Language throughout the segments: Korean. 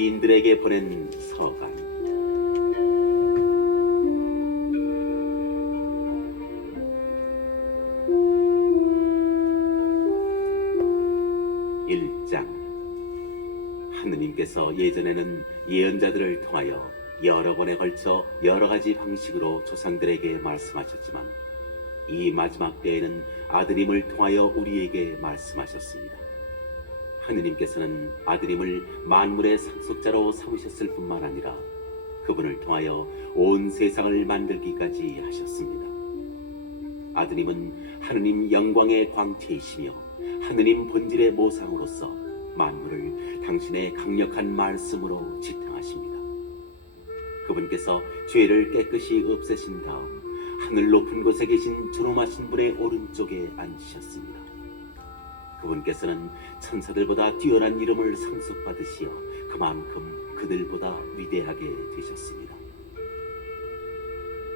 유대인들에게 보낸 서간. 일장. 하느님께서 예전에는 예언자들을 통하여 여러 번에 걸쳐 여러 가지 방식으로 조상들에게 말씀하셨지만 이 마지막 때에는 아들임을 통하여 우리에게 말씀하셨습니다. 하느님께서는 아들임을 만물의 상속자로 삼으셨을 뿐만 아니라 그분을 통하여 온 세상을 만들기까지 하셨습니다. 아드님은 하느님 영광의 광채이시며 하느님 본질의 모상으로서 만물을 당신의 강력한 말씀으로 지탱하십니다. 그분께서 죄를 깨끗이 없애신 다음 하늘 높은 곳에 계신 존엄하신 분의 오른쪽에 앉으셨습니다. 그분께서는 천사들보다 뛰어난 이름을 상속받으시어 그만큼 그들보다 위대하게 되셨습니다.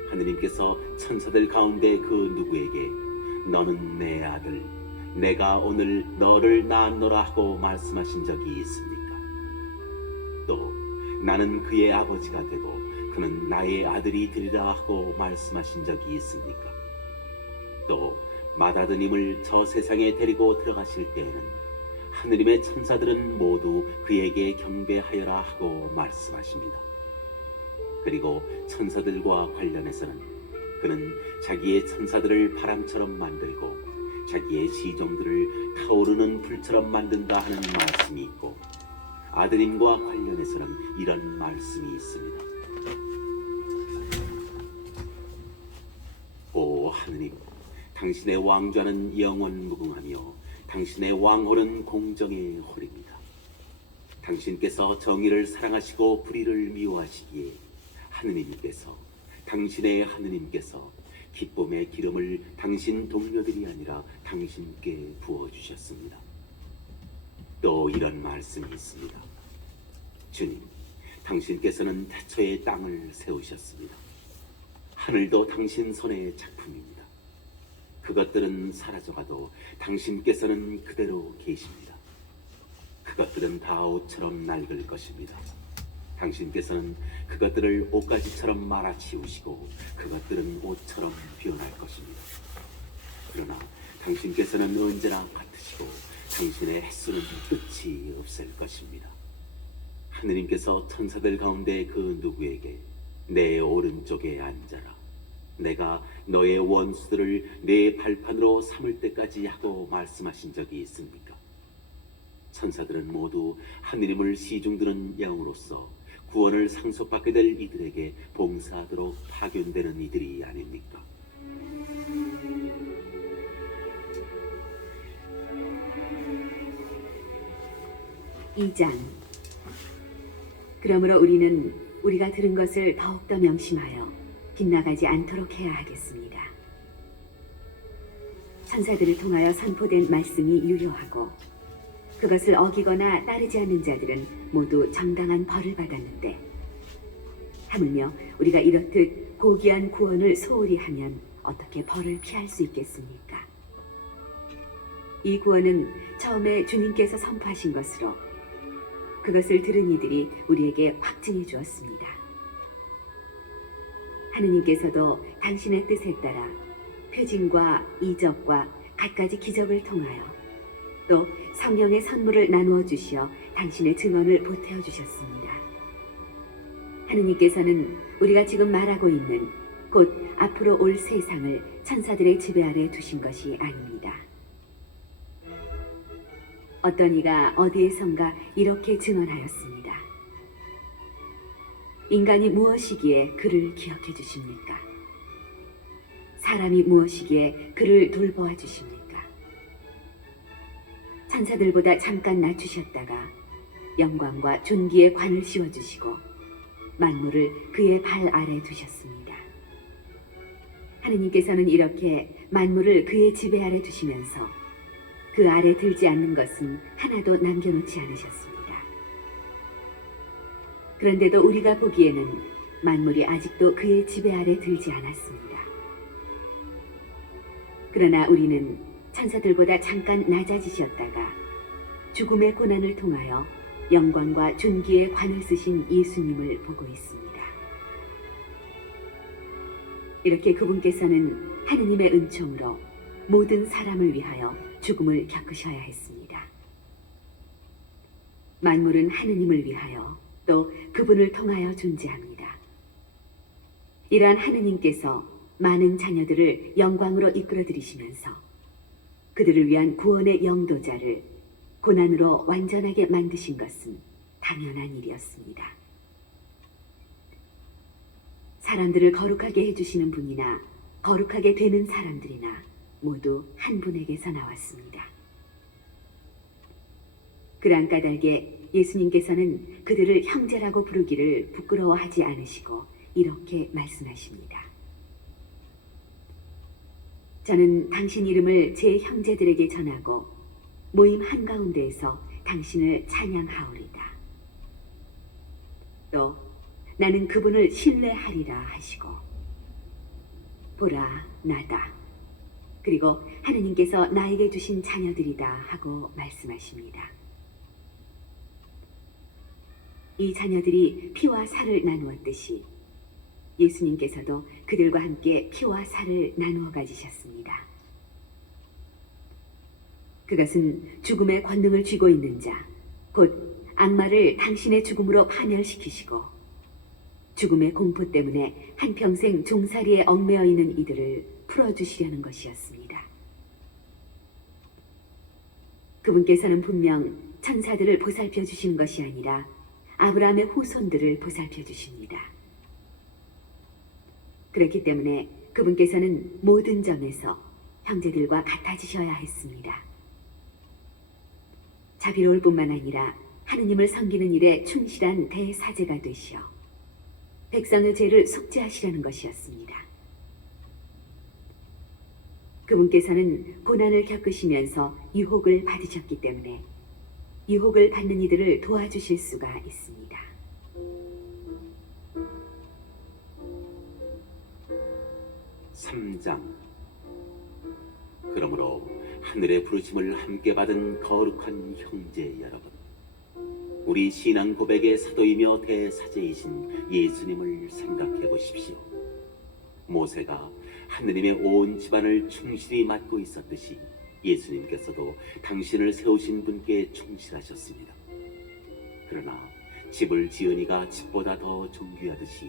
하느님께서 천사들 가운데 그 누구에게 너는 내 아들, 내가 오늘 너를 낳았노라 하고 말씀하신 적이 있습니까? 또 나는 그의 아버지가 되고 그는 나의 아들이 되리라 하고 말씀하신 적이 있습니까? 또 맏아드님을 저 세상에 데리고 들어가실 때에는 하느님의 천사들은 모두 그에게 경배하여라 하고 말씀하십니다. 그리고 천사들과 관련해서는 그는 자기의 천사들을 바람처럼 만들고 자기의 시종들을 타오르는 불처럼 만든다 하는 말씀이 있고 아드님과 관련해서는 이런 말씀이 있습니다. 오 하느님, 당신의 왕좌는 영원 무궁하며 당신의 왕홀은 공정의 홀입니다. 당신께서 정의를 사랑하시고 불의를 미워하시기에 하느님께서 당신의 하느님께서 기쁨의 기름을 당신 동료들이 아니라 당신께 부어주셨습니다. 또 이런 말씀이 있습니다. 주님, 당신께서는 태초에 땅을 세우셨습니다. 하늘도 당신 손의 작품입니다. 그것들은 사라져가도 당신께서는 그대로 계십니다. 그것들은 다 옷처럼 낡을 것입니다. 당신께서는 그것들을 옷가지처럼 말아치우시고 그것들은 옷처럼 변할 것입니다. 그러나 당신께서는 언제나 같으시고 당신의 횟수는 끝이 없을 것입니다. 하느님께서 천사들 가운데 그 누구에게 내 오른쪽에 앉아라, 내가 너의 원수들을 내 발판으로 삼을 때까지 하고 말씀하신 적이 있습니까? 천사들은 모두 하느님을 시중드는 영으로서 구원을 상속받게 될 이들에게 봉사하도록 파견되는 이들이 아닙니까? 이 장. 그러므로 우리는 우리가 들은 것을 더욱더 명심하여 빗나가지 않도록 해야 하겠습니다. 천사들을 통하여 선포된 말씀이 유효하고 그것을 어기거나 따르지 않는 자들은 모두 정당한 벌을 받았는데 하물며 우리가 이렇듯 고귀한 구원을 소홀히 하면 어떻게 벌을 피할 수 있겠습니까? 이 구원은 처음에 주님께서 선포하신 것으로 그것을 들은 이들이 우리에게 확증해 주었습니다. 하느님께서도 당신의 뜻에 따라 표징과 이적과 갖가지 기적을 통하여 또 성령의 선물을 나누어 주시어 당신의 증언을 보태어 주셨습니다. 하느님께서는 우리가 지금 말하고 있는 곧 앞으로 올 세상을 천사들의 지배 아래 두신 것이 아닙니다. 어떤 이가 어디에선가 이렇게 증언하였습니다. 인간이 무엇이기에 그를 기억해 주십니까? 사람이 무엇이기에 그를 돌보아 주십니까? 천사들보다 잠깐 낮추셨다가 영광과 존귀의 관을 씌워주시고 만물을 그의 발 아래 두셨습니다. 하느님께서는 이렇게 만물을 그의 지배 아래 두시면서 그 아래 들지 않는 것은 하나도 남겨놓지 않으셨습니다. 그런데도 우리가 보기에는 만물이 아직도 그의 지배 아래 들지 않았습니다. 그러나 우리는 천사들보다 잠깐 낮아지셨다가 죽음의 고난을 통하여 영광과 존귀의 관을 쓰신 예수님을 보고 있습니다. 이렇게 그분께서는 하느님의 은총으로 모든 사람을 위하여 죽음을 겪으셔야 했습니다. 만물은 하느님을 위하여 또 그분을 통하여 존재합니다. 이러한 하느님께서 많은 자녀들을 영광으로 이끌어들이시면서 그들을 위한 구원의 영도자를 고난으로 완전하게 만드신 것은 당연한 일이었습니다. 사람들을 거룩하게 해주시는 분이나 거룩하게 되는 사람들이나 모두 한 분에게서 나왔습니다. 그러한 까닭에 예수님께서는 그들을 형제라고 부르기를 부끄러워하지 않으시고 이렇게 말씀하십니다. 저는 당신 이름을 제 형제들에게 전하고 모임 한가운데에서 당신을 찬양하오리다. 또 나는 그분을 신뢰하리라 하시고 보라 나다. 그리고 하느님께서 나에게 주신 자녀들이다 하고 말씀하십니다. 이 자녀들이 피와 살을 나누었듯이 예수님께서도 그들과 함께 피와 살을 나누어 가지셨습니다. 그것은 죽음의 권능을 쥐고 있는 자, 곧 악마를 당신의 죽음으로 파멸시키시고 죽음의 공포 때문에 한평생 종살이에 얽매여 있는 이들을 풀어주시려는 것이었습니다. 그분께서는 분명 천사들을 보살펴 주시는 것이 아니라 아브라함의 후손들을 보살펴 주십니다. 그렇기 때문에 그분께서는 모든 점에서 형제들과 같아지셔야 했습니다. 자비로울 뿐만 아니라 하느님을 섬기는 일에 충실한 대사제가 되시어 백성의 죄를 속죄하시려는 것이었습니다. 그분께서는 고난을 겪으시면서 유혹을 받으셨기 때문에 유혹을 받는 이들을 도와주실 수가 있습니다. (3장) 그러므로 하늘의 부르심을 함께 받은 거룩한 형제 여러분, 우리 신앙 고백의 사도이며 대사제이신 예수님을 생각해 보십시오. 모세가 하느님의 온 집안을 충실히 맡고 있었듯이 예수님께서도 당신을 세우신 분께 충실하셨습니다. 그러나 집을 지으니가 집보다 더 존귀하듯이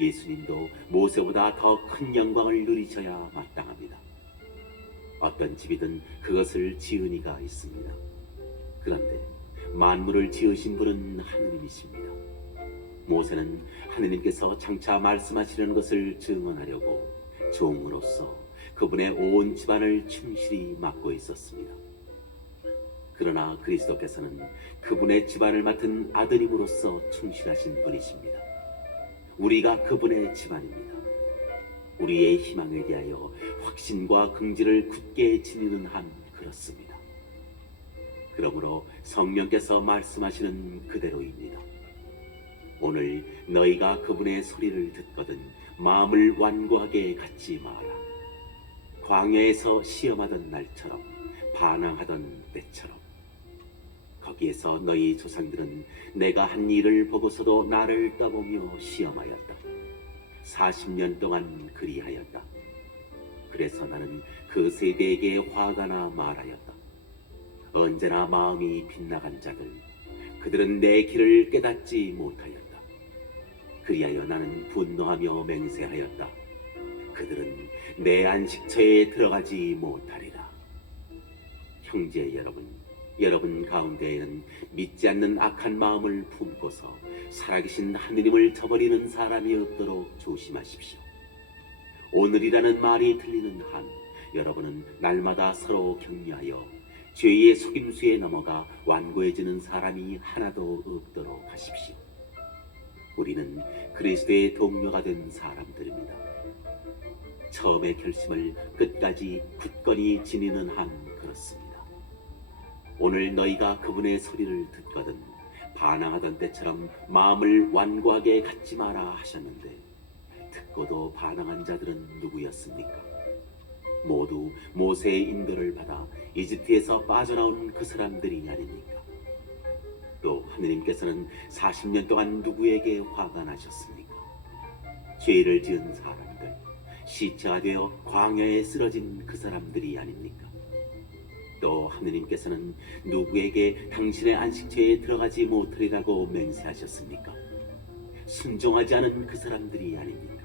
예수님도 모세보다 더 큰 영광을 누리셔야 마땅합니다. 어떤 집이든 그것을 지으니가 있습니다. 그런데 만물을 지으신 분은 하느님이십니다. 모세는 하느님께서 장차 말씀하시려는 것을 증언하려고 종으로서 그분의 온 집안을 충실히 맡고 있었습니다. 그러나 그리스도께서는 그분의 집안을 맡은 아드님으로서 충실하신 분이십니다. 우리가 그분의 집안입니다. 우리의 희망에 대하여 확신과 긍지를 굳게 지니는 한 그렇습니다. 그러므로 성령께서 말씀하시는 그대로입니다. 오늘 너희가 그분의 소리를 듣거든 마음을 완고하게 갖지 마라. 광야에서 시험하던 날처럼, 반항하던 때처럼. 거기에서 너희 조상들은 내가 한 일을 보고서도 나를 떠보며 시험하였다. 40년 동안 그리하였다. 그래서 나는 그 세대에게 화가 나 말하였다. 언제나 마음이 빗나간 자들, 그들은 내 길을 깨닫지 못하였다. 그리하여 나는 분노하며 맹세하였다. 그들은 내 안식처에 들어가지 못하리라. 형제 여러분, 여러분 가운데에는 믿지 않는 악한 마음을 품고서 살아계신 하느님을 저버리는 사람이 없도록 조심하십시오. 오늘이라는 말이 들리는 한 여러분은 날마다 서로 격려하여 죄의 속임수에 넘어가 완고해지는 사람이 하나도 없도록 하십시오. 우리는 그리스도의 동료가 된 사람들입니다. 처음의 결심을 끝까지 굳건히 지니는 한 그렇습니다. 오늘 너희가 그분의 소리를 듣거든 반항하던 때처럼 마음을 완고하게 갖지 마라 하셨는데, 듣고도 반항한 자들은 누구였습니까? 모두 모세의 인도를 받아 이집트에서 빠져나온 그 사람들이 아닙니까? 또 하느님께서는 40년 동안 누구에게 화가 나셨습니까? 죄를 지은 사람들, 시체가 되어 광야에 쓰러진 그 사람들이 아닙니까? 또 하느님께서는 누구에게 당신의 안식처에 들어가지 못하리라고 맹세하셨습니까? 순종하지 않은 그 사람들이 아닙니까?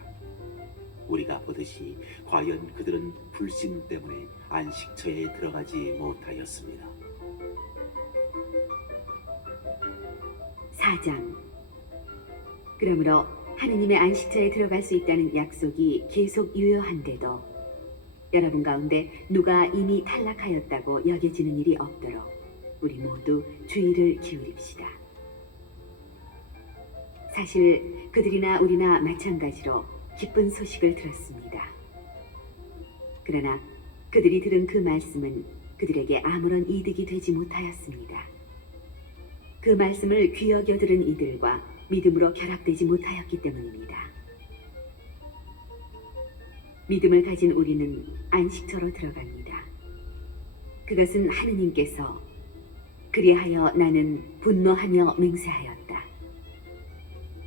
우리가 보듯이 과연 그들은 불신 때문에 안식처에 들어가지 못하였습니다. 4장. 그러므로 하느님의 안식처에 들어갈 수 있다는 약속이 계속 유효한데도 여러분 가운데 누가 이미 탈락하였다고 여겨지는 일이 없도록 우리 모두 주의를 기울입시다. 사실 그들이나 우리나 마찬가지로 기쁜 소식을 들었습니다. 그러나 그들이 들은 그 말씀은 그들에게 아무런 이득이 되지 못하였습니다. 그 말씀을 귀 여겨 들은 이들과 믿음으로 결합되지 못하였기 때문입니다. 믿음을 가진 우리는 안식처로 들어갑니다. 그것은 하느님께서 그리하여 나는 분노하며 맹세하였다.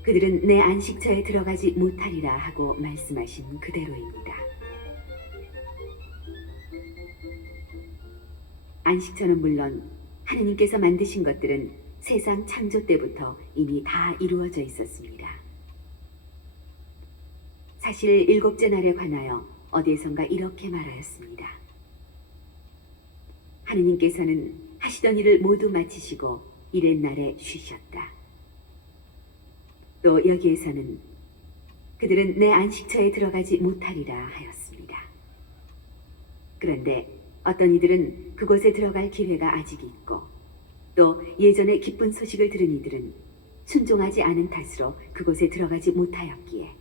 그들은 내 안식처에 들어가지 못하리라 하고 말씀하신 그대로입니다. 안식처는 물론 하느님께서 만드신 것들은 세상 창조 때부터 이미 다 이루어져 있었습니다. 사실 7째 날에 관하여 어디에선가 이렇게 말하였습니다. 하느님께서는 하시던 일을 모두 마치시고 이튿날에 쉬셨다. 또 여기에서는 그들은 내 안식처에 들어가지 못하리라 하였습니다. 그런데 어떤 이들은 그곳에 들어갈 기회가 아직 있고 또 예전에 기쁜 소식을 들은 이들은 순종하지 않은 탓으로 그곳에 들어가지 못하였기에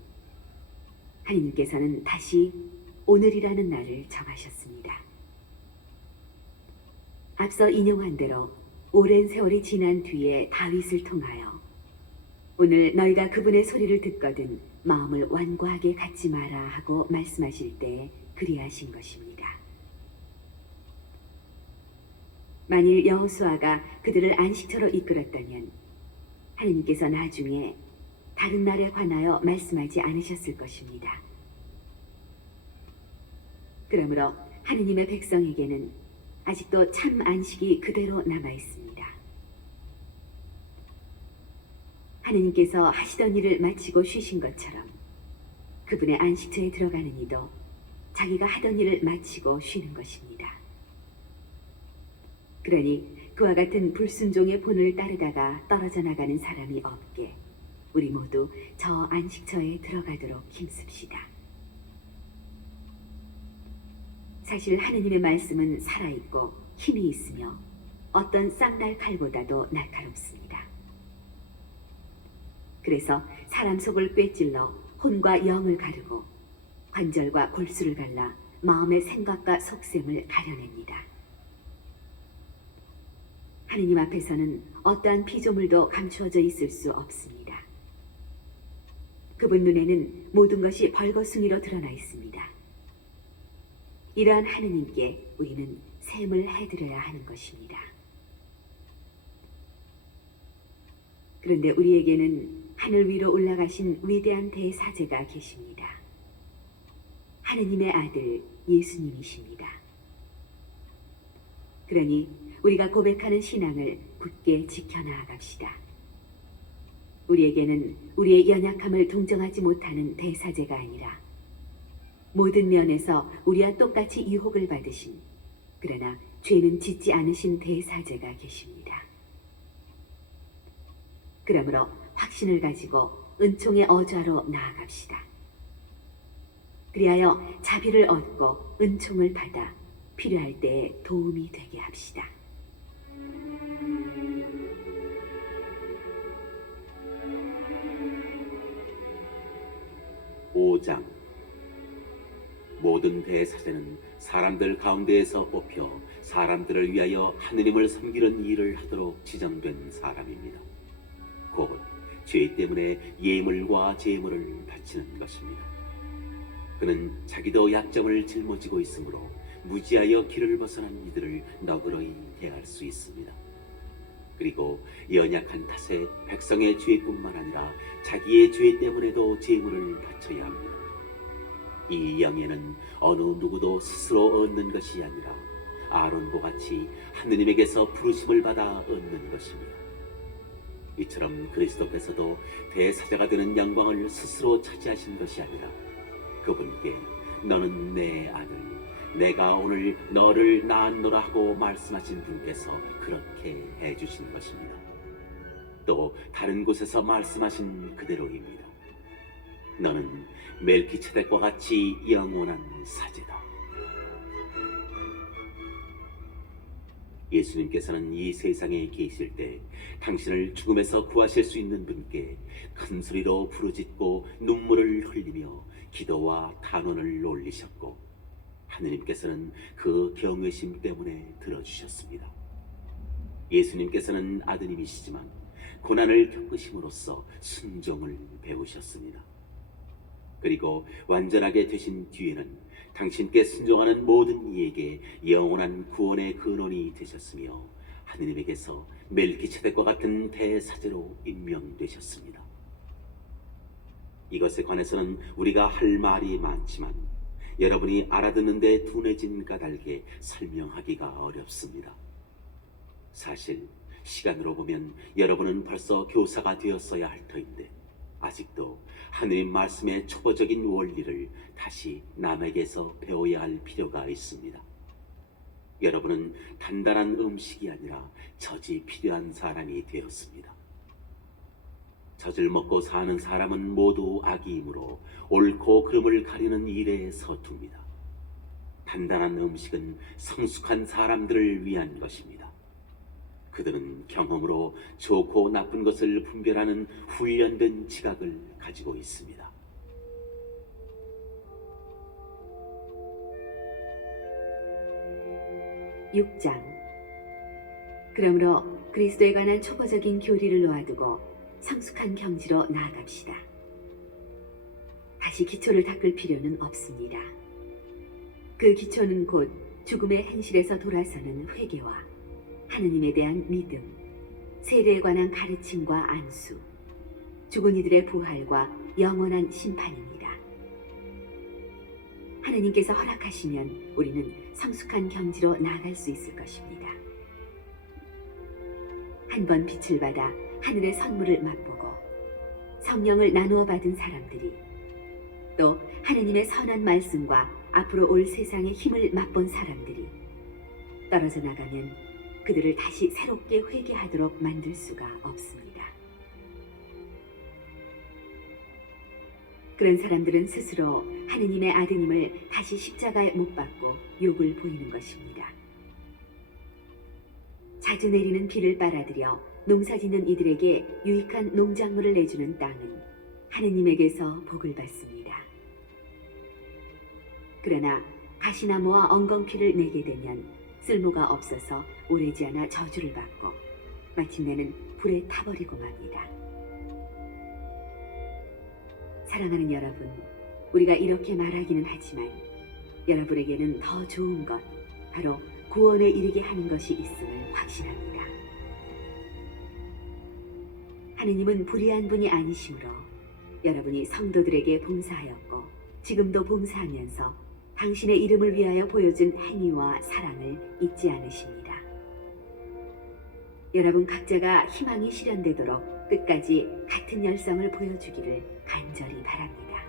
하느님께서는 다시 오늘이라는 날을 정하셨습니다. 앞서 인용한 대로 오랜 세월이 지난 뒤에 다윗을 통하여 오늘 너희가 그분의 소리를 듣거든 마음을 완고하게 갖지 마라 하고 말씀하실 때 그리하신 것입니다. 만일 여호수아가 그들을 안식처로 이끌었다면 하느님께서 나중에 다른 날에 관하여 말씀하지 않으셨을 것입니다. 그러므로 하느님의 백성에게는 아직도 참 안식이 그대로 남아 있습니다. 하느님께서 하시던 일을 마치고 쉬신 것처럼 그분의 안식처에 들어가는 이도 자기가 하던 일을 마치고 쉬는 것입니다. 그러니 그와 같은 불순종의 본을 따르다가 떨어져 나가는 사람이 없게 우리 모두 저 안식처에 들어가도록 힘씁시다. 사실 하느님의 말씀은 살아있고 힘이 있으며 어떤 쌍날 칼보다도 날카롭습니다. 그래서 사람 속을 꿰찔러 혼과 영을 가르고 관절과 골수를 갈라 마음의 생각과 속셈을 가려냅니다. 하느님 앞에서는 어떠한 피조물도 감추어져 있을 수 없습니다. 그분 눈에는 모든 것이 벌거숭이로 드러나 있습니다. 이러한 하느님께 우리는 셈을 해드려야 하는 것입니다. 그런데 우리에게는 하늘 위로 올라가신 위대한 대사제가 계십니다. 하느님의 아들 예수님이십니다. 그러니 우리가 고백하는 신앙을 굳게 지켜나갑시다. 우리에게는 우리의 연약함을 동정하지 못하는 대사제가 아니라 모든 면에서 우리와 똑같이 유혹을 받으신 그러나 죄는 짓지 않으신 대사제가 계십니다. 그러므로 확신을 가지고 은총의 어좌로 나아갑시다. 그리하여 자비를 얻고 은총을 받아 필요할 때에 도움이 되게 합시다. (5장) 모든 대사제는 사람들 가운데에서 뽑혀 사람들을 위하여 하느님을 섬기는 일을 하도록 지정된 사람입니다. 곧 죄 때문에 예물과 제물을 바치는 것입니다. 그는 자기도 약점을 짊어지고 있으므로 무지하여 길을 벗어난 이들을 너그러이 대할 수 있습니다. 그리고 연약한 탓에 백성의 죄뿐만 아니라 자기의 죄 때문에도 제물을 바쳐야 합니다. 이 영예는 어느 누구도 스스로 얻는 것이 아니라 아론과 같이 하느님에게서 부르심을 받아 얻는 것입니다. 이처럼 그리스도께서도 대사자가 되는 영광을 스스로 차지하신 것이 아니라 그분께 너는 내 아들, 내가 오늘 너를 낳았노라 하고 말씀하신 분께서 그렇게 해주신 것입니다. 또 다른 곳에서 말씀하신 그대로입니다. 너는 멜키체덱과 같이 영원한 사제다. 예수님께서는 이 세상에 계실 때 당신을 죽음에서 구하실 수 있는 분께 큰 소리로 부르짖고 눈물을 흘리며 기도와 단원을 올리셨고 하느님께서는 그 경외심 때문에 들어주셨습니다. 예수님께서는 아드님이시지만 고난을 겪으심으로써 순종을 배우셨습니다. 그리고 완전하게 되신 뒤에는 당신께 순종하는 모든 이에게 영원한 구원의 근원이 되셨으며 하느님에게서 멜기체덱과 같은 대사제로 임명되셨습니다. 이것에 관해서는 우리가 할 말이 많지만 여러분이 알아듣는 데 둔해진 까닭에 설명하기가 어렵습니다. 사실 시간으로 보면 여러분은 벌써 교사가 되었어야 할 터인데 아직도 하느님 말씀의 초보적인 원리를 다시 남에게서 배워야 할 필요가 있습니다. 여러분은 단단한 음식이 아니라 젖이 필요한 사람이 되었습니다. 젖을 먹고 사는 사람은 모두 악이이므로 옳고 그름을 가리는 일에 서툽니다. 단단한 음식은 성숙한 사람들을 위한 것입니다. 그들은 경험으로 좋고 나쁜 것을 분별하는 훈련된 지각을 가지고 있습니다. (6장) 그러므로 그리스도에 관한 초보적인 교리를 놓아두고 성숙한 경지로 나아갑시다. 다시 기초를 닦을 필요는 없습니다. 그 기초는 곧 죽음의 행실에서 돌아서는 회개와 하느님에 대한 믿음, 세례에 관한 가르침과 안수, 죽은 이들의 부활과 영원한 심판입니다. 하느님께서 허락하시면 우리는 성숙한 경지로 나아갈 수 있을 것입니다. 한 번 빛을 받아 하늘의 선물을 맛보고 성령을 나누어 받은 사람들이 또 하느님의 선한 말씀과 앞으로 올 세상의 힘을 맛본 사람들이 떨어져 나가면 그들을 다시 새롭게 회개하도록 만들 수가 없습니다. 그런 사람들은 스스로 하느님의 아드님을 다시 십자가에 못 박고 욕을 보이는 것입니다. 자주 내리는 비를 빨아들여 농사짓는 이들에게 유익한 농작물을 내주는 땅은 하느님에게서 복을 받습니다. 그러나 가시나무와 엉겅퀴를 내게 되면 쓸모가 없어서 오래지 않아 저주를 받고 마침내는 불에 타버리고 맙니다. 사랑하는 여러분, 우리가 이렇게 말하기는 하지만 여러분에게는 더 좋은 것, 바로 구원에 이르게 하는 것이 있음을 확신합니다. 하느님은 불의한 분이 아니시므로 여러분이 성도들에게 봉사하였고 지금도 봉사하면서 당신의 이름을 위하여 보여준 행위와 사랑을 잊지 않으십니다. 여러분 각자가 희망이 실현되도록 끝까지 같은 열성을 보여주기를 간절히 바랍니다.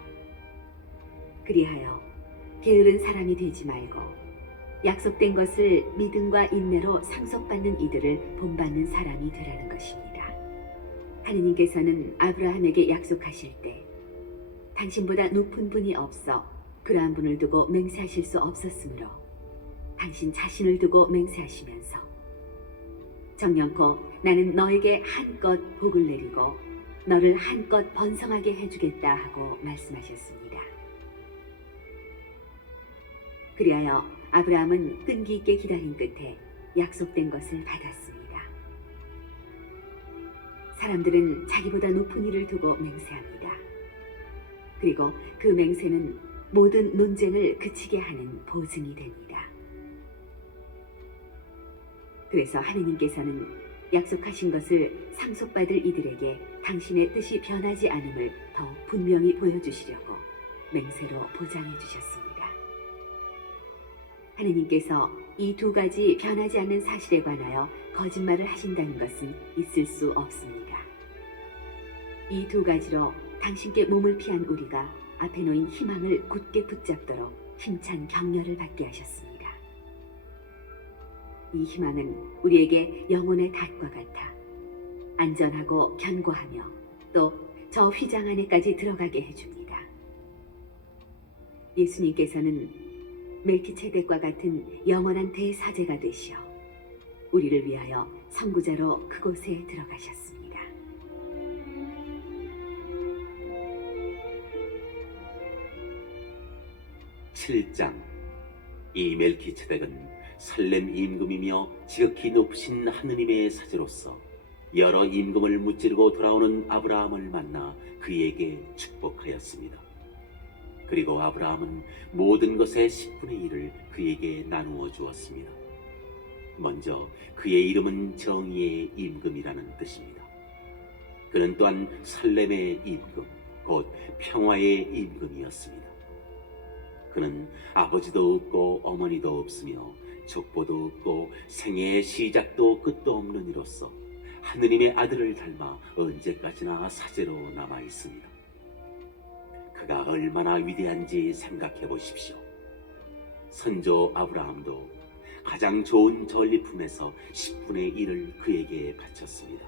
그리하여 게으른 사람이 되지 말고 약속된 것을 믿음과 인내로 상속받는 이들을 본받는 사람이 되라는 것입니다. 하느님께서는 아브라함에게 약속하실 때 당신보다 높은 분이 없어 그러한 분을 두고 맹세하실 수 없었으므로 당신 자신을 두고 맹세하시면서 정령코 나는 너에게 한껏 복을 내리고 너를 한껏 번성하게 해주겠다 하고 말씀하셨습니다. 그리하여 아브라함은 끈기 있게 기다린 끝에 약속된 것을 받았습니다. 사람들은 자기보다 높은 이를 두고 맹세합니다. 그리고 그 맹세는 모든 논쟁을 그치게 하는 보증이 됩니다. 그래서 하느님께서는 약속하신 것을 상속받을 이들에게 당신의 뜻이 변하지 않음을 더 분명히 보여주시려고 맹세로 보장해 주셨습니다. 하느님께서 이 두 가지 변하지 않는 사실에 관하여 거짓말을 하신다는 것은 있을 수 없습니다. 이 두 가지로 당신께 몸을 피한 우리가 앞에 놓인 희망을 굳게 붙잡도록 힘찬 격려를 받게 하셨습니다. 이 희망은 우리에게 영혼의 닷과 같아 안전하고 견고하며 또 저 휘장 안에까지 들어가게 해줍니다. 예수님께서는 멜키체덱과 같은 영원한 대사제가 되시어 우리를 위하여 선구자로 그곳에 들어가셨습니다. (7장) 이 멜키체덱은 살렘 임금이며 지극히 높으신 하느님의 사제로서 여러 임금을 무찌르고 돌아오는 아브라함을 만나 그에게 축복하였습니다. 그리고 아브라함은 모든 것의 10분의 1을 그에게 나누어 주었습니다. 먼저 그의 이름은 정의의 임금이라는 뜻입니다. 그는 또한 살렘의 임금, 곧 평화의 임금이었습니다. 그는 아버지도 없고 어머니도 없으며 족보도 없고 생애의 시작도 끝도 없는 이로써 하느님의 아들을 닮아 언제까지나 사제로 남아 있습니다. 그가 얼마나 위대한지 생각해 보십시오. 선조 아브라함도 가장 좋은 전리품에서 10분의 1을 그에게 바쳤습니다.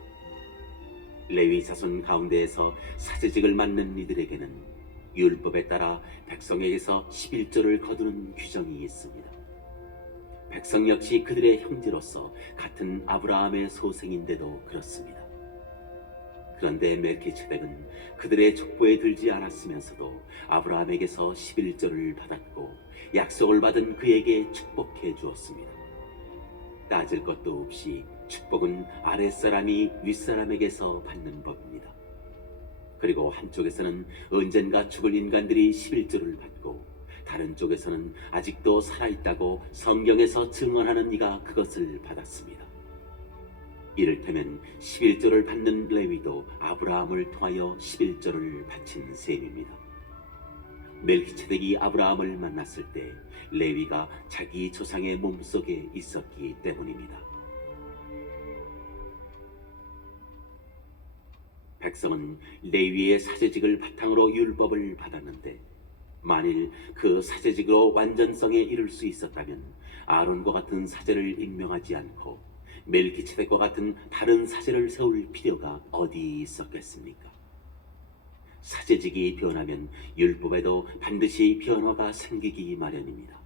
레위 자손 가운데에서 사제직을 맡는 이들에게는 율법에 따라 백성에게서 11조를 거두는 규정이 있습니다. 백성 역시 그들의 형제로서 같은 아브라함의 소생인데도 그렇습니다. 그런데 멜키체덱은 그들의 족보에 들지 않았으면서도 아브라함에게서 11조를 받았고 약속을 받은 그에게 축복해 주었습니다. 따질 것도 없이 축복은 아랫사람이 윗사람에게서 받는 법입니다. 그리고 한쪽에서는 언젠가 죽을 인간들이 11조를 받고 다른 쪽에서는 아직도 살아있다고 성경에서 증언하는 이가 그것을 받았습니다. 이를테면 11조를 받는 레위도 아브라함을 통하여 11조를 바친 셈입니다. 멜키체덱이 아브라함을 만났을 때 레위가 자기 조상의 몸속에 있었기 때문입니다. 백성은 레위의 사제직을 바탕으로 율법을 받았는데 만일 그 사제직으로 완전성에 이를 수 있었다면 아론과 같은 사제를 임명하지 않고 멜키체덱과 같은 다른 사제를 세울 필요가 어디 있었겠습니까? 사제직이 변하면 율법에도 반드시 변화가 생기기 마련입니다.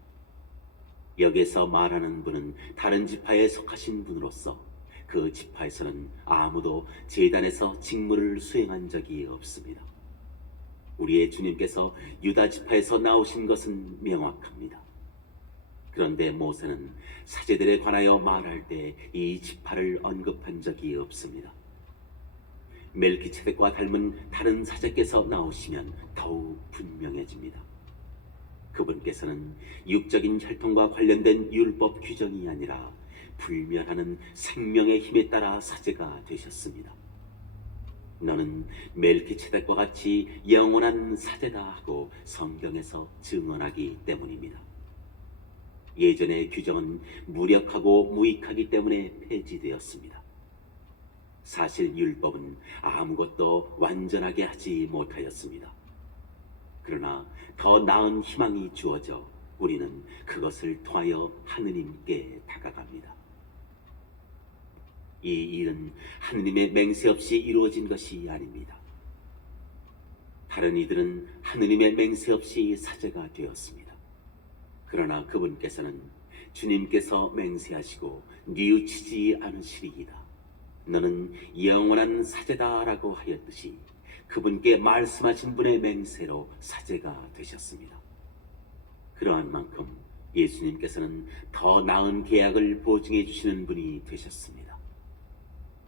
여기서 말하는 분은 다른 지파에 속하신 분으로서 그 지파에서는 아무도 제단에서 직무를 수행한 적이 없습니다. 우리의 주님께서 유다 지파에서 나오신 것은 명확합니다. 그런데 모세는 사제들에 관하여 말할 때 이 지파를 언급한 적이 없습니다. 멜키체덱과 닮은 다른 사제께서 나오시면 더욱 분명해집니다. 그분께서는 육적인 혈통과 관련된 율법 규정이 아니라 불멸하는 생명의 힘에 따라 사제가 되셨습니다. 너는 멜키체덱과 같이 영원한 사제다 하고 성경에서 증언하기 때문입니다. 예전의 규정은 무력하고 무익하기 때문에 폐지되었습니다. 사실 율법은 아무것도 완전하게 하지 못하였습니다. 그러나 더 나은 희망이 주어져 우리는 그것을 통하여 하느님께 다가갑니다. 이 일은 하느님의 맹세 없이 이루어진 것이 아닙니다. 다른 이들은 하느님의 맹세 없이 사제가 되었습니다. 그러나 그분께서는 주님께서 맹세하시고 뉘우치지 않으시리이다. 너는 영원한 사제다라고 하였듯이 그분께 말씀하신 분의 맹세로 사제가 되셨습니다. 그러한 만큼 예수님께서는 더 나은 계약을 보증해 주시는 분이 되셨습니다.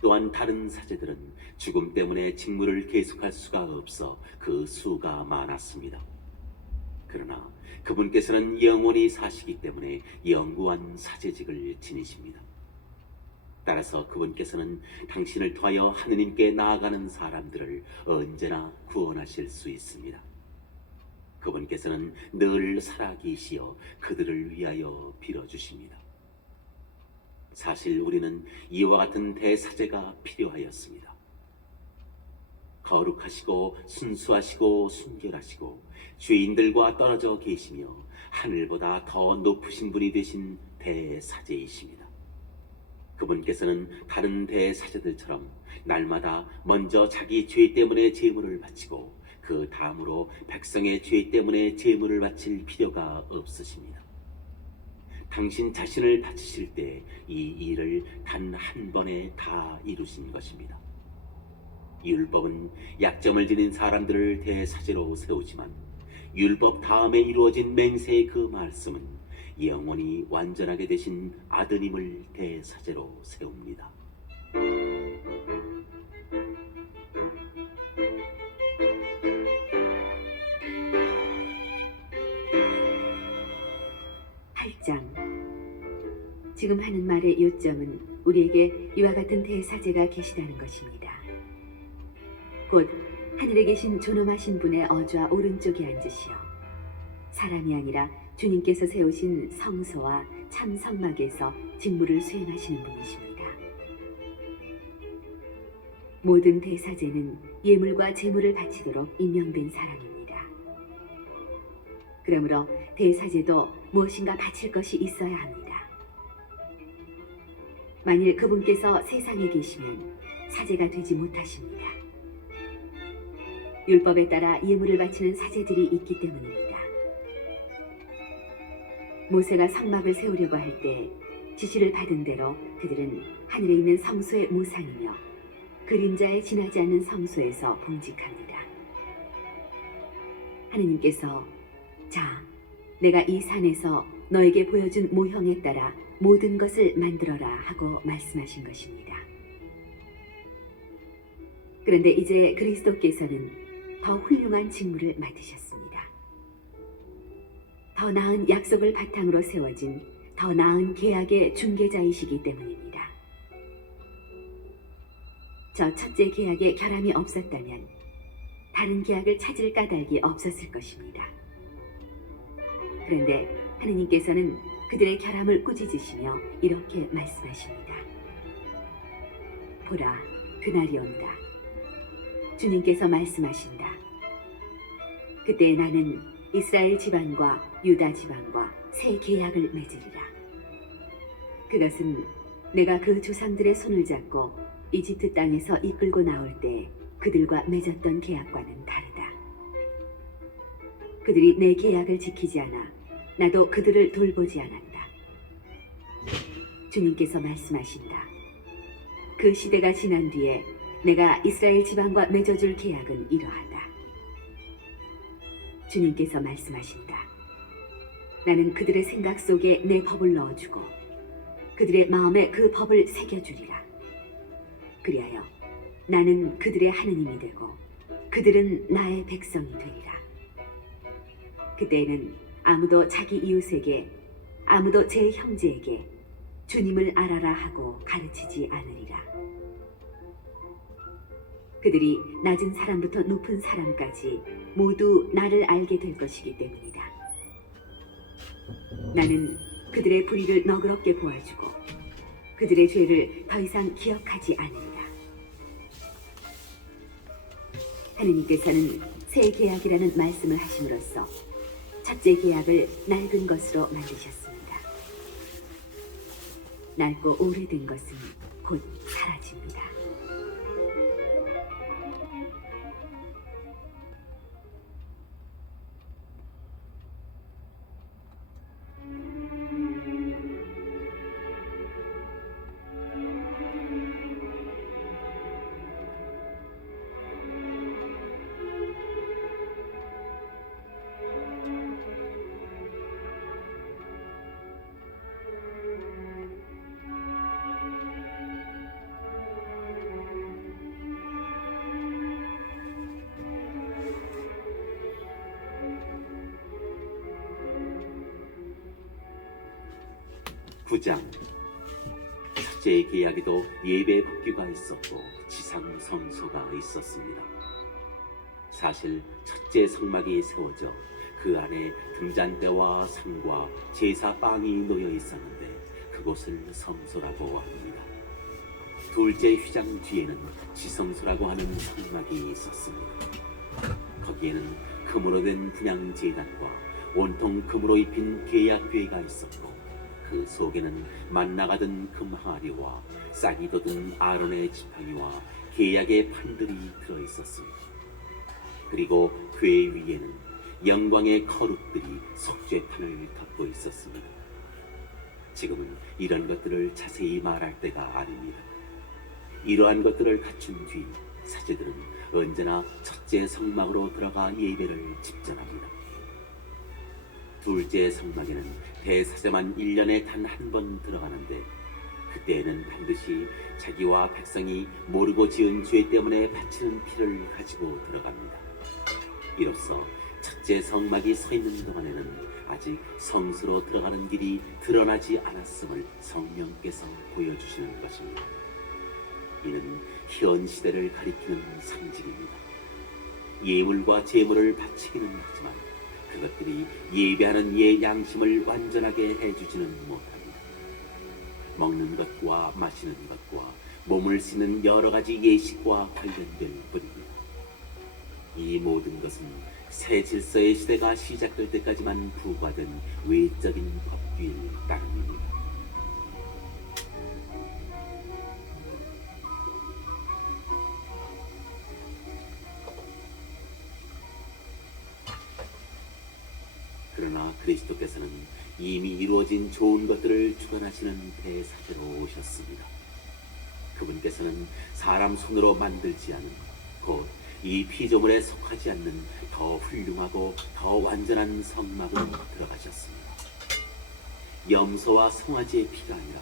또한 다른 사제들은 죽음 때문에 직무를 계속할 수가 없어 그 수가 많았습니다. 그러나 그분께서는 영원히 사시기 때문에 영구한 사제직을 지니십니다. 따라서 그분께서는 당신을 통하여 하느님께 나아가는 사람들을 언제나 구원하실 수 있습니다. 그분께서는 늘 살아계시어 그들을 위하여 빌어주십니다. 사실 우리는 이와 같은 대사제가 필요하였습니다. 거룩하시고 순수하시고 순결하시고 죄인들과 떨어져 계시며 하늘보다 더 높으신 분이 되신 대사제이십니다. 그분께서는 다른 대사제들처럼 날마다 먼저 자기 죄 때문에 제물을 바치고 그 다음으로 백성의 죄 때문에 제물을 바칠 필요가 없으십니다. 당신 자신을 바치실 때 이 일을 단 한 번에 다 이루신 것입니다. 율법은 약점을 지닌 사람들을 대사제로 세우지만 율법 다음에 이루어진 맹세의 그 말씀은 영원히 완전하게 되신 아드님을 대사제로 세웁니다. 8장. 지금 하는 말의 요점은 우리에게 이와 같은 대사제가 계시다는 것입니다. 곧 하늘에 계신 존엄하신 분의 어좌 오른쪽에 앉으시어 사람이 아니라 주님께서 세우신 성소와 참 성막에서 직무를 수행하시는 분이십니다. 모든 대사제는 예물과 제물을 바치도록 임명된 사람입니다. 그러므로 대사제도 무엇인가 바칠 것이 있어야 합니다. 만일 그분께서 세상에 계시면 사제가 되지 못하십니다. 율법에 따라 예물을 바치는 사제들이 있기 때문입니다. 모세가 성막을 세우려고 할 때 지시를 받은 대로 그들은 하늘에 있는 성소의 모상이며 그림자에 지나지 않는 성소에서 봉직합니다. 하느님께서 자, 내가 이 산에서 너에게 보여준 모형에 따라 모든 것을 만들어라 하고 말씀하신 것입니다. 그런데 이제 그리스도께서는 더 훌륭한 직무를 맡으셨습니다. 더 나은 약속을 바탕으로 세워진 더 나은 계약의 중개자이시기 때문입니다. 저 첫째 계약에 결함이 없었다면 다른 계약을 찾을 까닭이 없었을 것입니다. 그런데 하느님께서는 그들의 결함을 꾸짖으시며 이렇게 말씀하십니다. 보라, 그날이 온다. 주님께서 말씀하신다. 그때 나는 이스라엘 집안과 유다 집안과 새 계약을 맺으리라. 그것은 내가 그 조상들의 손을 잡고 이집트 땅에서 이끌고 나올 때 그들과 맺었던 계약과는 다르다. 그들이 내 계약을 지키지 않아 나도 그들을 돌보지 않았다. 주님께서 말씀하신다. 그 시대가 지난 뒤에 내가 이스라엘 지방과 맺어줄 계약은 이러하다. 주님께서 말씀하신다. 나는 그들의 생각 속에 내 법을 넣어주고 그들의 마음에 그 법을 새겨주리라. 그리하여 나는 그들의 하느님이 되고 그들은 나의 백성이 되리라. 그때에는 아무도 자기 이웃에게 아무도 제 형제에게 주님을 알아라 하고 가르치지 않으리라. 그들이 낮은 사람부터 높은 사람까지 모두 나를 알게 될 것이기 때문이다. 나는 그들의 불의를 너그럽게 보아주고 그들의 죄를 더 이상 기억하지 않으리라. 하느님께서는 새 계약이라는 말씀을 하심으로써 첫째 계약을 낡은 것으로 만드셨습니다. 낡고 오래된 것은 곧 사라집니다. 구장 첫째 계약에도 예배 법규가 있었고 지상 성소가 있었습니다. 사실 첫째 성막이 세워져 그 안에 등잔대와 상과 제사 빵이 놓여 있었는데 그곳을 성소라고 합니다. 둘째 휘장 뒤에는 지성소라고 하는 성막이 있었습니다. 거기에는 금으로 된 분향 제단과 온통 금으로 입힌 계약궤가 있었고 그 속에는 만나가 든 금항아리와 싹이 돋은 아론의 지팡이와 계약의 판들이 들어 있었습니다. 그리고 궤 위에는 영광의 거룩들이 속죄판을 덮고 있었습니다. 지금은 이런 것들을 자세히 말할 때가 아닙니다. 이러한 것들을 갖춘 뒤 사제들은 언제나 첫째 성막으로 들어가 예배를 집전합니다. 둘째 성막에는 대사제만 1년에 단 한 번 들어가는데 그때에는 반드시 자기와 백성이 모르고 지은 죄 때문에 바치는 피를 가지고 들어갑니다. 이로써 첫째 성막이 서 있는 동안에는 아직 성수로 들어가는 길이 드러나지 않았음을 성령께서 보여주시는 것입니다. 이는 현 시대를 가리키는 상징입니다. 예물과 제물을 바치기는 하지만 그것들이 예배하는 예 양심을 완전하게 해주지는 못합니다. 먹는 것과 마시는 것과 몸을 씻는 여러 가지 예식과 관련될 뿐입니다. 이 모든 것은 새 질서의 시대가 시작될 때까지만 부과된 외적인 법규일 따름입니다. 그러나 그리스도께서는 이미 이루어진 좋은 것들을 주관하시는 대사제로 오셨습니다. 그분께서는 사람 손으로 만들지 않은 곧 이 피조물에 속하지 않는 더 훌륭하고 더 완전한 성막으로 들어가셨습니다. 염소와 송아지의 피가 아니라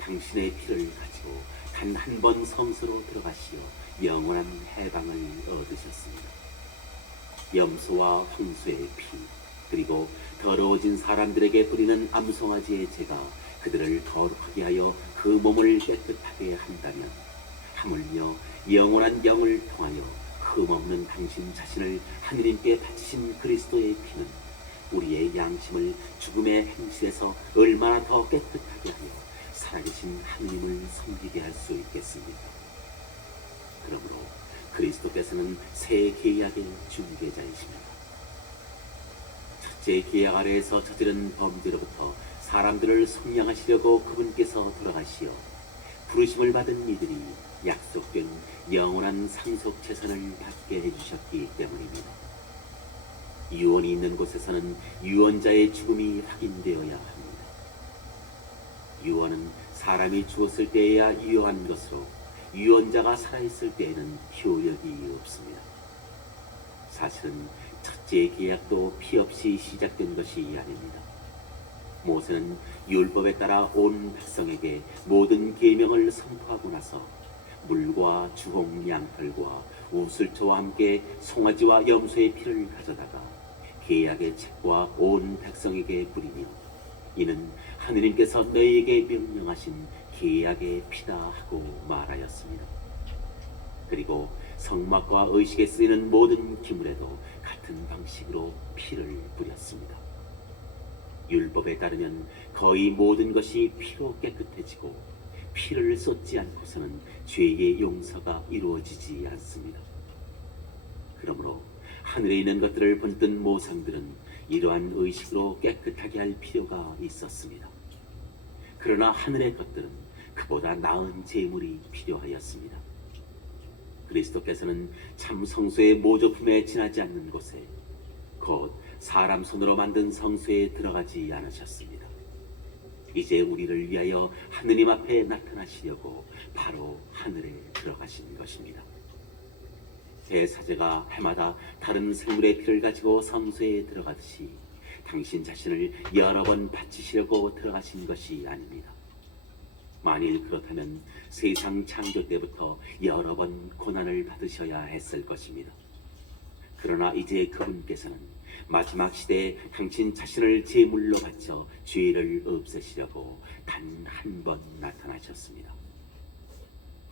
당신의 피를 가지고 단 한 번 성소로 들어가시어 영원한 해방을 얻으셨습니다. 염소와 황소의 피 그리고 더러워진 사람들에게 뿌리는 암송아지의 죄가 그들을 거룩하게 하여 그 몸을 깨끗하게 한다면 하물며 영원한 영을 통하여 흠없는 당신 자신을 하느님께 바치신 그리스도의 피는 우리의 양심을 죽음의 행실에서 얼마나 더 깨끗하게 하여 살아계신 하느님을 섬기게 할 수 있겠습니까? 그러므로 그리스도께서는 새 계약의 중개자이십니다. 첫째 계약 아래에서 저지른 범죄로부터 사람들을 속량하시려고 그분께서 돌아가시어 부르심을 받은 이들이 약속된 영원한 상속 재산을 받게 해주셨기 때문입니다. 유언이 있는 곳에서는 유언자의 죽음이 확인되어야 합니다. 유언은 사람이 죽었을 때에야 유효한 것으로 유언자가 살아있을 때에는 효력이 없습니다. 사실은 첫째 계약도 피 없이 시작된 것이 아닙니다. 모세는 율법에 따라 온 백성에게 모든 계명을 선포하고 나서 물과 주홍 양털과 우슬초와 함께 송아지와 염소의 피를 가져다가 계약의 책과 온 백성에게 뿌리며 이는 하느님께서 너희에게 명령하신 계약의 피다 하고 말하였습니다. 그리고 성막과 의식에 쓰이는 모든 기물에도 같은 방식으로 피를 뿌렸습니다. 율법에 따르면 거의 모든 것이 피로 깨끗해지고 피를 쏟지 않고서는 죄의 용서가 이루어지지 않습니다. 그러므로 하늘에 있는 것들을 본뜬 모상들은 이러한 의식으로 깨끗하게 할 필요가 있었습니다. 그러나 하늘의 것들은 그보다 나은 제물이 필요하였습니다. 그리스도께서는 참 성소의 모조품에 지나지 않는 곳에 곧 사람 손으로 만든 성소에 들어가지 않으셨습니다. 이제 우리를 위하여 하느님 앞에 나타나시려고 바로 하늘에 들어가신 것입니다. 대사제가 해마다 다른 생물의 피를 가지고 성소에 들어가듯이 당신 자신을 여러 번 바치시려고 들어가신 것이 아닙니다. 만일 그렇다면 세상 창조 때부터 여러 번 고난을 받으셔야 했을 것입니다. 그러나 이제 그분께서는 마지막 시대에 당신 자신을 제물로 바쳐 죄를 없애시려고 단 한 번 나타나셨습니다.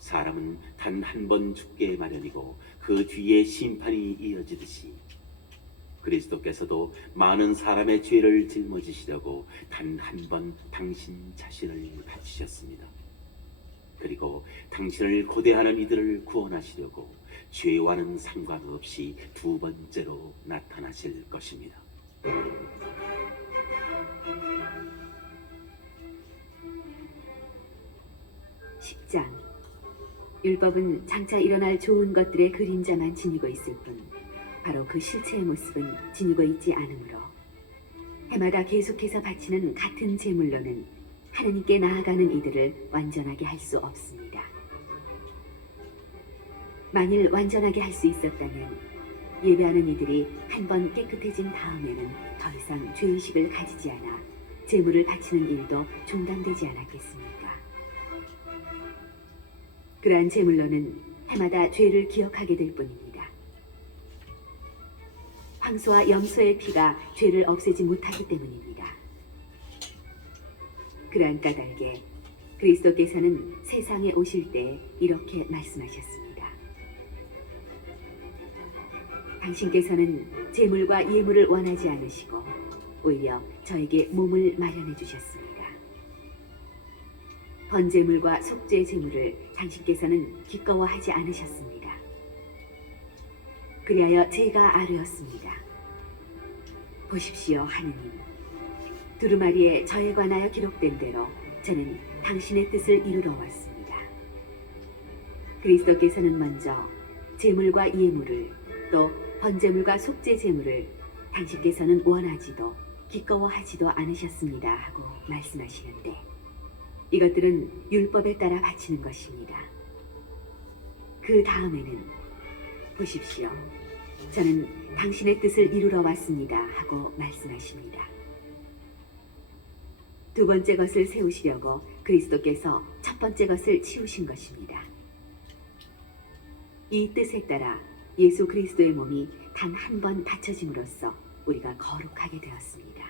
사람은 단 한 번 죽게 마련이고 그 뒤에 심판이 이어지듯이 그리스도께서도 많은 사람의 죄를 짊어지시려고 단 한 번 당신 자신을 바치셨습니다. 그리고 당신을 고대하는 이들을 구원하시려고 죄와는 상관없이 두 번째로 나타나실 것입니다. 10장. 율법은 장차 일어날 좋은 것들의 그림자만 지니고 있을 뿐 바로 그 실체의 모습은 지니고 있지 않으므로 해마다 계속해서 바치는 같은 제물로는 하나님께 나아가는 이들을 완전하게 할 수 없습니다. 만일 완전하게 할 수 있었다면 예배하는 이들이 한 번 깨끗해진 다음에는 더 이상 죄의식을 가지지 않아 제물을 바치는 일도 중단되지 않았겠습니까? 그러한 제물로는 해마다 죄를 기억하게 될 뿐입니다. 황소와 염소의 피가 죄를 없애지 못하기 때문입니다. 그러한 까닭에 그리스도께서는 세상에 오실 때 이렇게 말씀하셨습니다. 당신께서는 제물과 예물을 원하지 않으시고 오히려 저에게 몸을 마련해 주셨습니다. 번제물과 속죄 제물을 당신께서는 기꺼워하지 않으셨습니다. 그리하여 제가 아뢰었습니다. 보십시오, 하느님. 두루마리에 저에 관하여 기록된 대로 저는 당신의 뜻을 이루러 왔습니다. 그리스도께서는 먼저 제물과 예물을 또 번제물과 속죄 제물을 당신께서는 원하지도 기꺼워하지도 않으셨습니다 하고 말씀하시는데 이것들은 율법에 따라 바치는 것입니다. 그 다음에는 보십시오. 저는 당신의 뜻을 이루러 왔습니다 하고 말씀하십니다. 두 번째 것을 세우시려고 그리스도께서 첫 번째 것을 치우신 것입니다. 이 뜻에 따라 예수 그리스도의 몸이 단 한 번 바쳐짐으로써 우리가 거룩하게 되었습니다.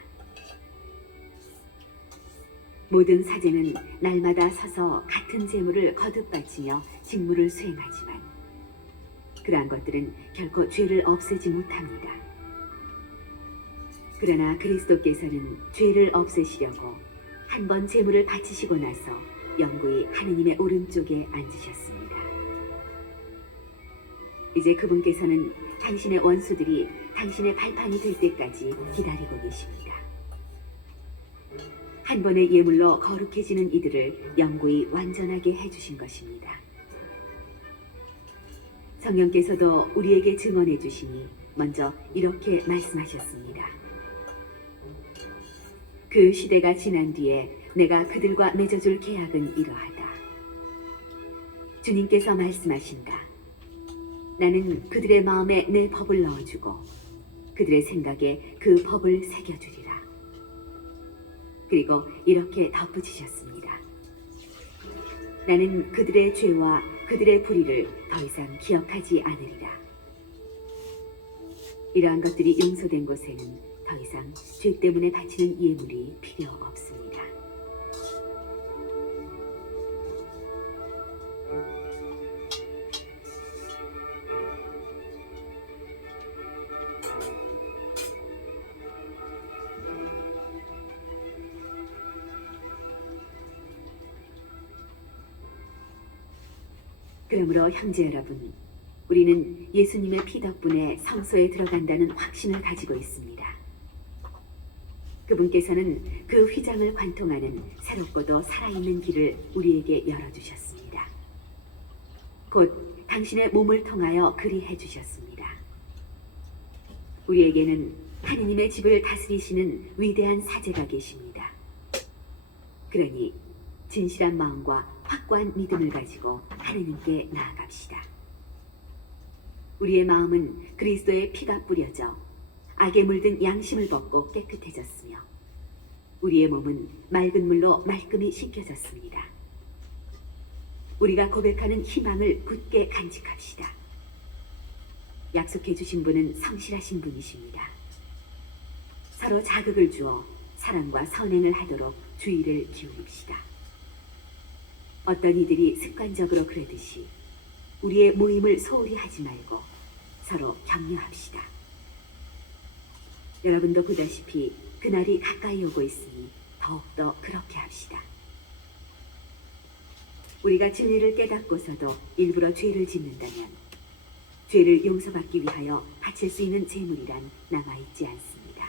모든 사제는 날마다 서서 같은 제물을 거듭 바치며 직무를 수행하지만 그러한 것들은 결코 죄를 없애지 못합니다. 그러나 그리스도께서는 죄를 없애시려고 한 번 제물을 바치시고 나서 영구히 하느님의 오른쪽에 앉으셨습니다. 이제 그분께서는 당신의 원수들이 당신의 발판이 될 때까지 기다리고 계십니다. 한 번의 예물로 거룩해지는 이들을 영구히 완전하게 해주신 것입니다. 성령께서도 우리에게 증언해 주시니 먼저 이렇게 말씀하셨습니다. 그 시대가 지난 뒤에 내가 그들과 맺어줄 계약은 이러하다. 주님께서 말씀하신다. 나는 그들의 마음에 내 법을 넣어주고 그들의 생각에 그 법을 새겨주리라. 그리고 이렇게 덧붙이셨습니다. 나는 그들의 죄와 그들의 불의를 더 이상 기억하지 않으리라. 이러한 것들이 용서된 곳에는 더 이상 죄 때문에 바치는 예물이 필요 없습니다. 그러므로 형제 여러분, 우리는 예수님의 피 덕분에 성소에 들어간다는 확신을 가지고 있습니다. 그분께서는 그 휘장을 관통하는 새롭고도 살아있는 길을 우리에게 열어주셨습니다. 곧 당신의 몸을 통하여 그리해 주셨습니다. 우리에게는 하느님의 집을 다스리시는 위대한 사제가 계십니다. 그러니 진실한 마음과 확고한 믿음을 가지고 하느님께 나아갑시다. 우리의 마음은 그리스도의 피가 뿌려져 악에 물든 양심을 벗고 깨끗해졌으며 우리의 몸은 맑은 물로 말끔히 씻겨졌습니다. 우리가 고백하는 희망을 굳게 간직합시다. 약속해 주신 분은 성실하신 분이십니다. 서로 자극을 주어 사랑과 선행을 하도록 주의를 기울입시다. 어떤 이들이 습관적으로 그러듯이 우리의 모임을 소홀히 하지 말고 서로 격려합시다. 여러분도 보다시피 그날이 가까이 오고 있으니 더욱더 그렇게 합시다. 우리가 진리를 깨닫고서도 일부러 죄를 짓는다면 죄를 용서받기 위하여 바칠 수 있는 제물이란 남아있지 않습니다.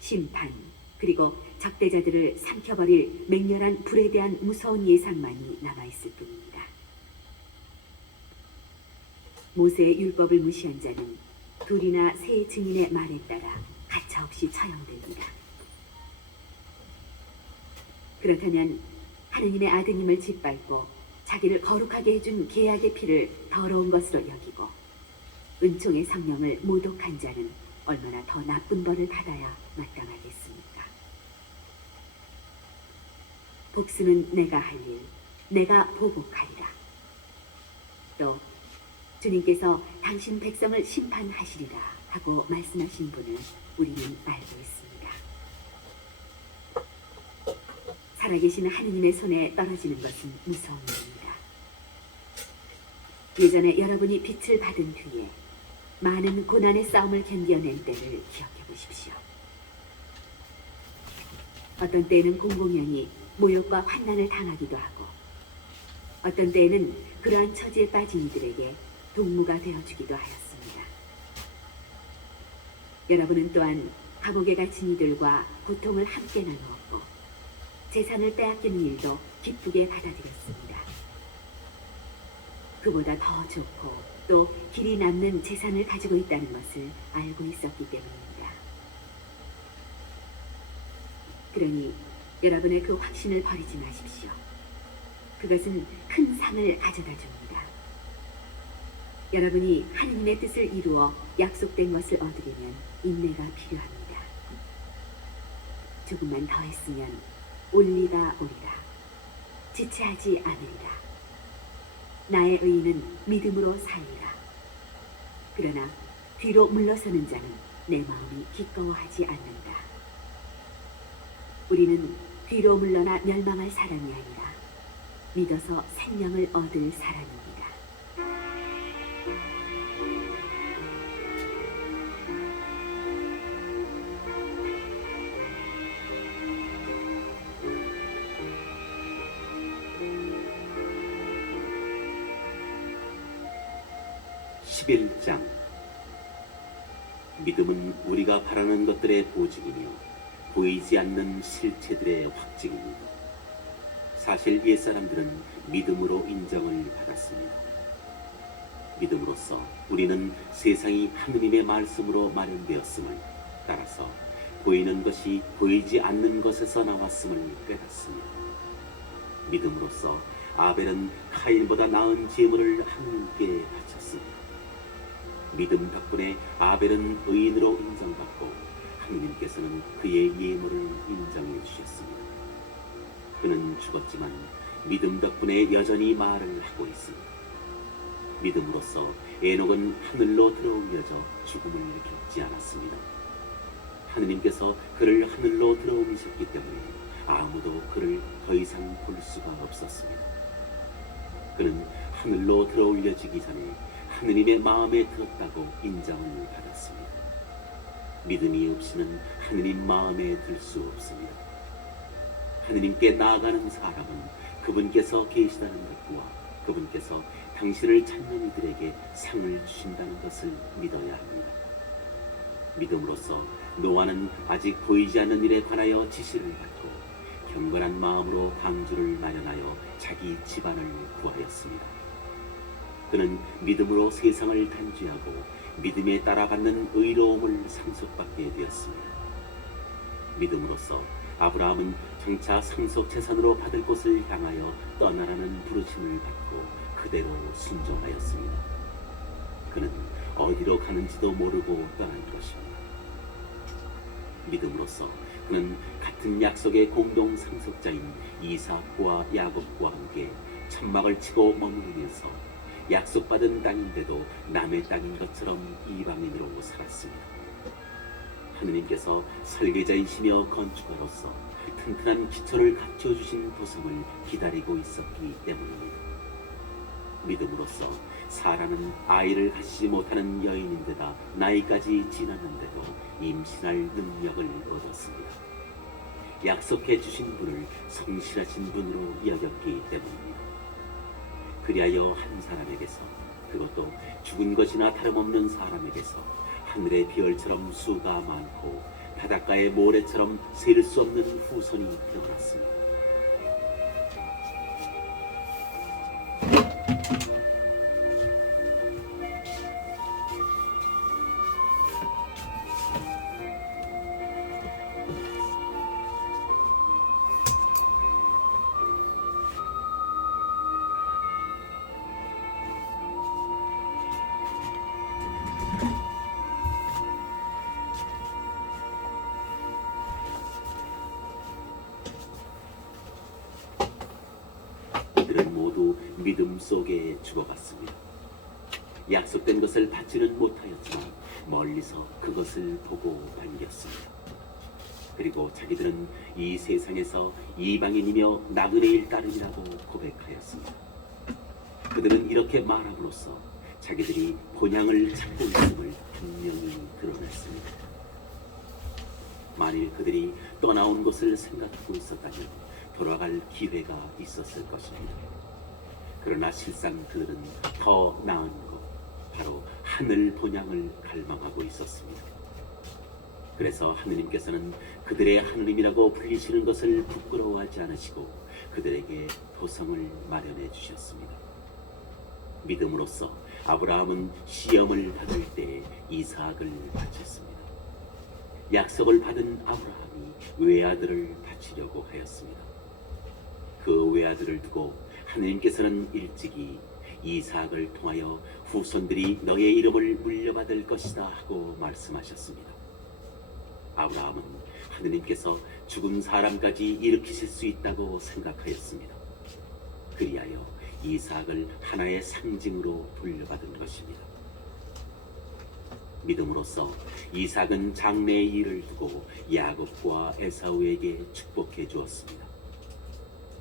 심판 그리고 적대자들을 삼켜버릴 맹렬한 불에 대한 무서운 예상만이 남아있을 뿐입니다. 모세의 율법을 무시한 자는 둘이나 세 증인의 말에 따라 가차없이 처형됩니다. 그렇다면 하느님의 아드님을 짓밟고 자기를 거룩하게 해준 계약의 피를 더러운 것으로 여기고 은총의 성령을 모독한 자는 얼마나 더 나쁜 벌을 받아야 마땅하겠습니까? 복수는 내가 할 일, 내가 보복하리라. 또 주님께서 당신 백성을 심판하시리라 하고 말씀하신 분을 우리는 알고 있습니다. 살아계신 하느님의 손에 떨어지는 것은 무서운 일입니다. 예전에 여러분이 빛을 받은 뒤에 많은 고난의 싸움을 견뎌낸 때를 기억해 보십시오. 어떤 때에는 공공연히 모욕과 환난을 당하기도 하고 어떤 때에는 그러한 처지에 빠진 이들에게 동무가 되어주기도 하였습니다. 여러분은 또한 감옥에 갇힌 이들과 고통을 함께 나누었고 재산을 빼앗기는 일도 기쁘게 받아들였습니다. 그보다 더 좋고 또 길이 남는 재산을 가지고 있다는 것을 알고 있었기 때문입니다. 그러니 여러분의 그 확신을 버리지 마십시오. 그것은 큰 상을 가져다 줍니다. 여러분이 하느님의 뜻을 이루어 약속된 것을 얻으려면 인내가 필요합니다. 조금만 더 했으면 올리가 오리라. 지체하지 않으리라. 나의 의인은 믿음으로 살리라. 그러나 뒤로 물러서는 자는 내 마음이 기꺼워하지 않는다. 우리는 뒤로 물러나 멸망할 사람이 아니라 믿어서 생명을 얻을 사람입니다. 11장 믿음은 우리가 바라는 것들의 보증이며 보이지 않는 실체들의 확증입니다. 사실 옛사람들은 믿음으로 인정을 받았습니다. 믿음으로써 우리는 세상이 하느님의 말씀으로 마련되었음을, 따라서 보이는 것이 보이지 않는 것에서 나왔음을 깨닫습니다. 믿음으로써 아벨은 카인보다 나은 제물을 하느님께 바쳤습니다. 믿음 덕분에 아벨은 의인으로 인정받고 하느님께서는 그의 예물을 인정해 주셨습니다. 그는 죽었지만 믿음 덕분에 여전히 말을 하고 있습니다. 믿음으로써 에녹은 하늘로 들어올려져 죽음을 겪지 않았습니다. 하느님께서 그를 하늘로 들어올리셨기 때문에 아무도 그를 더 이상 볼 수가 없었습니다. 그는 하늘로 들어올려지기 전에 하느님의 마음에 들었다고 인정을 받았습니다. 믿음이 없이는 하느님 마음에 들 수 없습니다. 하느님께 나아가는 사람은 그분께서 계시다는 것과 그분께서 당신을 찾는 이들에게 상을 주신다는 것을 믿어야 합니다. 믿음으로써 노아는 아직 보이지 않는 일에 관하여 지시를 받고 경건한 마음으로 방주를 마련하여 자기 집안을 구하였습니다. 그는 믿음으로 세상을 단죄하고 믿음에 따라 받는 의로움을 상속받게 되었습니다. 믿음으로써 아브라함은 장차 상속 재산으로 받을 곳을 향하여 떠나라는 부르심을 받고 그대로 순종하였습니다. 그는 어디로 가는지도 모르고 떠난 것입니다. 믿음으로써 그는 같은 약속의 공동 상속자인 이삭과 야곱과 함께 천막을 치고 머무르면서 약속받은 땅인데도 남의 땅인 것처럼 이방인으로 살았습니다. 하느님께서 설계자이시며 건축가로서 튼튼한 기초를 갖춰주신 도성을 기다리고 있었기 때문입니다. 믿음으로써 사라는 아이를 갖지 못하는 여인인데다 나이까지 지났는데도 임신할 능력을 얻었습니다. 약속해 주신 분을 성실하신 분으로 여겼기 때문입니다. 그리하여 한 사람에게서, 그것도 죽은 것이나 다름없는 사람에게서 하늘의 별처럼 수가 많고 바닷가의 모래처럼 셀 수 없는 후손이 태어났습니다. 그들은 모두 믿음 속에 죽어갔습니다. 약속된 것을 받지는 못하였지만 멀리서 그것을 보고 반겼습니다. 그리고 자기들은 이 세상에서 이방인이며 나그네일 따름이라고 고백하였습니다. 그들은 이렇게 말함으로써 자기들이 본향을 찾고 있음을 분명히 드러냈습니다. 만일 그들이 떠나온 것을 생각하고 있었다면 돌아갈 기회가 있었을 것입니다. 그러나 실상 그들은 더 나은 것, 바로 하늘 본향을 갈망하고 있었습니다. 그래서 하느님께서는 그들의 하느님이라고 불리시는 것을 부끄러워하지 않으시고 그들에게 도성을 마련해 주셨습니다. 믿음으로써 아브라함은 시험을 받을 때 이삭을 바쳤습니다. 약속을 받은 아브라함이 외아들을 바치려고 하였습니다. 그 외아들을 두고 하느님께서는 일찍이 이삭을 통하여 후손들이 너의 이름을 물려받을 것이다 하고 말씀하셨습니다. 아브라함은 하느님께서 죽은 사람까지 일으키실 수 있다고 생각하였습니다. 그리하여 이삭을 하나의 상징으로 돌려받은 것입니다. 믿음으로써 이삭은 장래의 일을 두고 야곱과 에사우에게 축복해 주었습니다.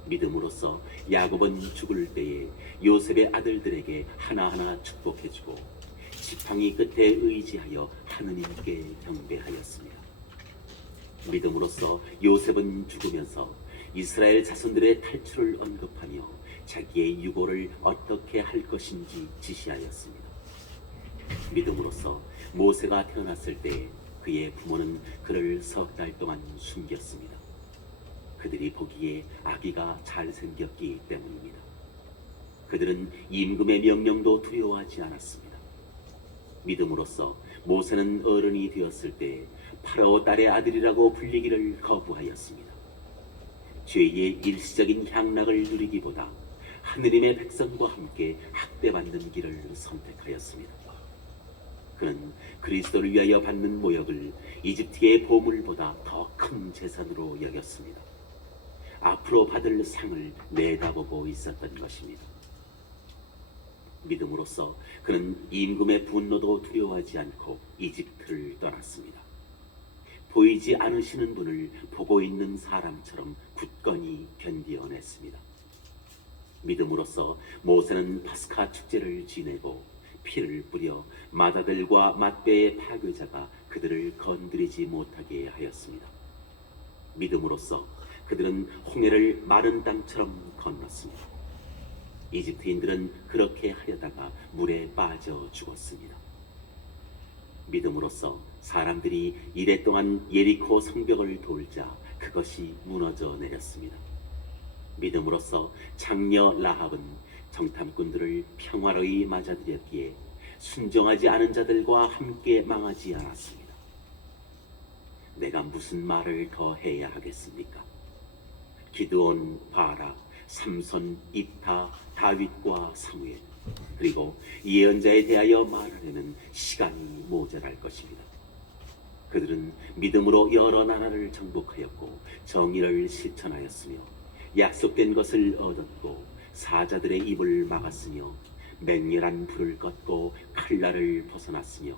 믿음으로써 야곱은 죽을 때에 요셉의 아들들에게 하나하나 축복해주고 지팡이 끝에 의지하여 하느님께 경배하였습니다. 믿음으로써 요셉은 죽으면서 이스라엘 자손들의 탈출을 언급하며 자기의 유고를 어떻게 할 것인지 지시하였습니다. 믿음으로써 모세가 태어났을 때 그의 부모는 그를 석 달 동안 숨겼습니다. 그들이 보기에 아기가 잘생겼기 때문입니다. 그들은 임금의 명령도 두려워하지 않았습니다. 믿음으로써 모세는 어른이 되었을 때 파라오 딸의 아들이라고 불리기를 거부하였습니다. 죄의 일시적인 향락을 누리기보다 하느님의 백성과 함께 학대받는 길을 선택하였습니다. 그는 그리스도를 위하여 받는 모욕을 이집트의 보물보다 더 큰 재산으로 여겼습니다. 앞으로 받을 상을 내다보고 있었던 것입니다. 믿음으로써 그는 임금의 분노도 두려워하지 않고 이집트를 떠났습니다. 보이지 않으시는 분을 보고 있는 사람처럼 굳건히 견디어냈습니다. 믿음으로써 모세는 파스카 축제를 지내고 피를 뿌려 마다들과 맛배의 파괴자가 그들을 건드리지 못하게 하였습니다. 믿음으로써 그들은 홍해를 마른 땅처럼 건넜습니다. 이집트인들은 그렇게 하려다가 물에 빠져 죽었습니다. 믿음으로써 사람들이 이래 동안 예리코 성벽을 돌자 그것이 무너져 내렸습니다. 믿음으로써 장녀 라합은 정탐꾼들을 평화로이 맞아들였기에 순종하지 않은 자들과 함께 망하지 않았습니다. 내가 무슨 말을 더 해야 하겠습니까? 기드온, 바락, 삼손, 입타, 다윗과 사무엘, 그리고 예언자에 대하여 말하려면 시간이 모자랄 것입니다. 그들은 믿음으로 여러 나라를 정복하였고 정의를 실천하였으며 약속된 것을 얻었고 사자들의 입을 막았으며 맹렬한 불을 껐고 칼날을 벗어났으며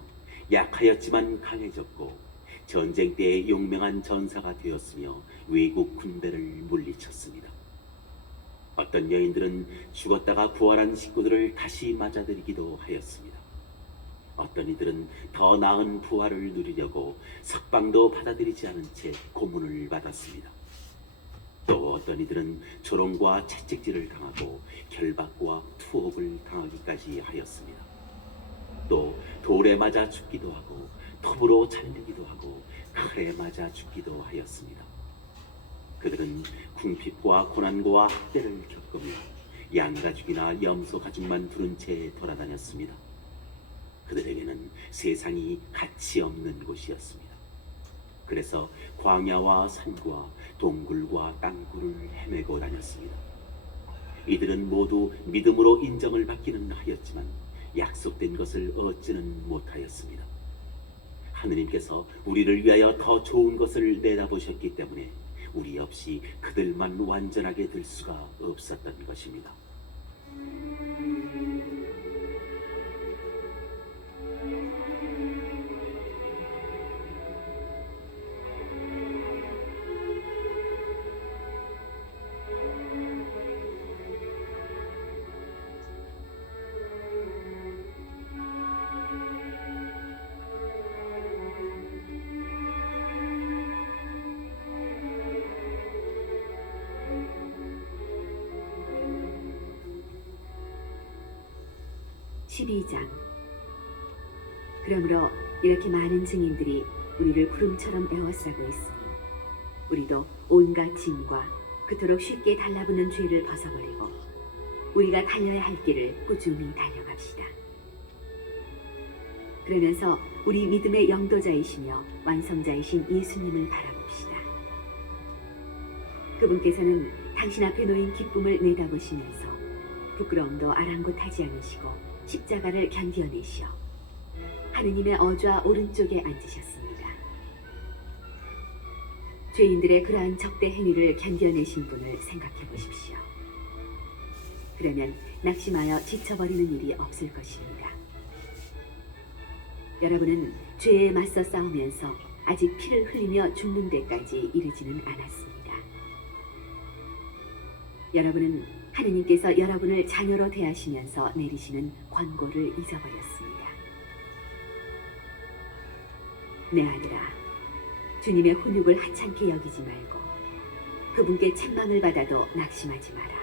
약하였지만 강해졌고 전쟁 때에 용맹한 전사가 되었으며 외국 군대를 물리쳤습니다. 어떤 여인들은 죽었다가 부활한 식구들을 다시 맞아들이기도 하였습니다. 어떤 이들은 더 나은 부활을 누리려고 석방도 받아들이지 않은 채 고문을 받았습니다. 또 어떤 이들은 조롱과 채찍질을 당하고 결박과 투옥을 당하기까지 하였습니다. 또 돌에 맞아 죽기도 하고 톱으로 잘리기도 하고 칼에 맞아 죽기도 하였습니다. 그들은 궁핍과 고난과 학대를 겪으며 양가죽이나 염소 가죽만 두른 채 돌아다녔습니다. 그들에게는 세상이 가치 없는 곳이었습니다. 그래서 광야와 산과 동굴과 땅굴을 헤매고 다녔습니다. 이들은 모두 믿음으로 인정을 받기는 하였지만 약속된 것을 얻지는 못하였습니다. 하느님께서 우리를 위하여 더 좋은 것을 내다보셨기 때문에 우리 없이 그들만 완전하게 될 수가 없었던 것입니다. 12장. 그러므로 이렇게 많은 증인들이 우리를 구름처럼 에워싸고 있으니 우리도 온갖 짐과 그토록 쉽게 달라붙는 죄를 벗어버리고 우리가 달려야 할 길을 꾸준히 달려갑시다. 그러면서 우리 믿음의 영도자이시며 완성자이신 예수님을 바라봅시다. 그분께서는 당신 앞에 놓인 기쁨을 내다보시면서 부끄러움도 아랑곳하지 않으시고 십자가를 견디어내시어 하느님의 어좌 오른쪽에 앉으셨습니다. 죄인들의 그러한 적대 행위를 견뎌내신 분을 생각해 보십시오. 그러면 낙심하여 지쳐버리는 일이 없을 것입니다. 여러분은 죄에 맞서 싸우면서 아직 피를 흘리며 죽는 데까지 이르지는 않았습니다. 여러분은 하느님께서 여러분을 자녀로 대하시면서 내리시는 권고를 잊어버렸습니다. 내 아들아, 주님의 훈육을 하찮게 여기지 말고 그분께 책망을 받아도 낙심하지 마라.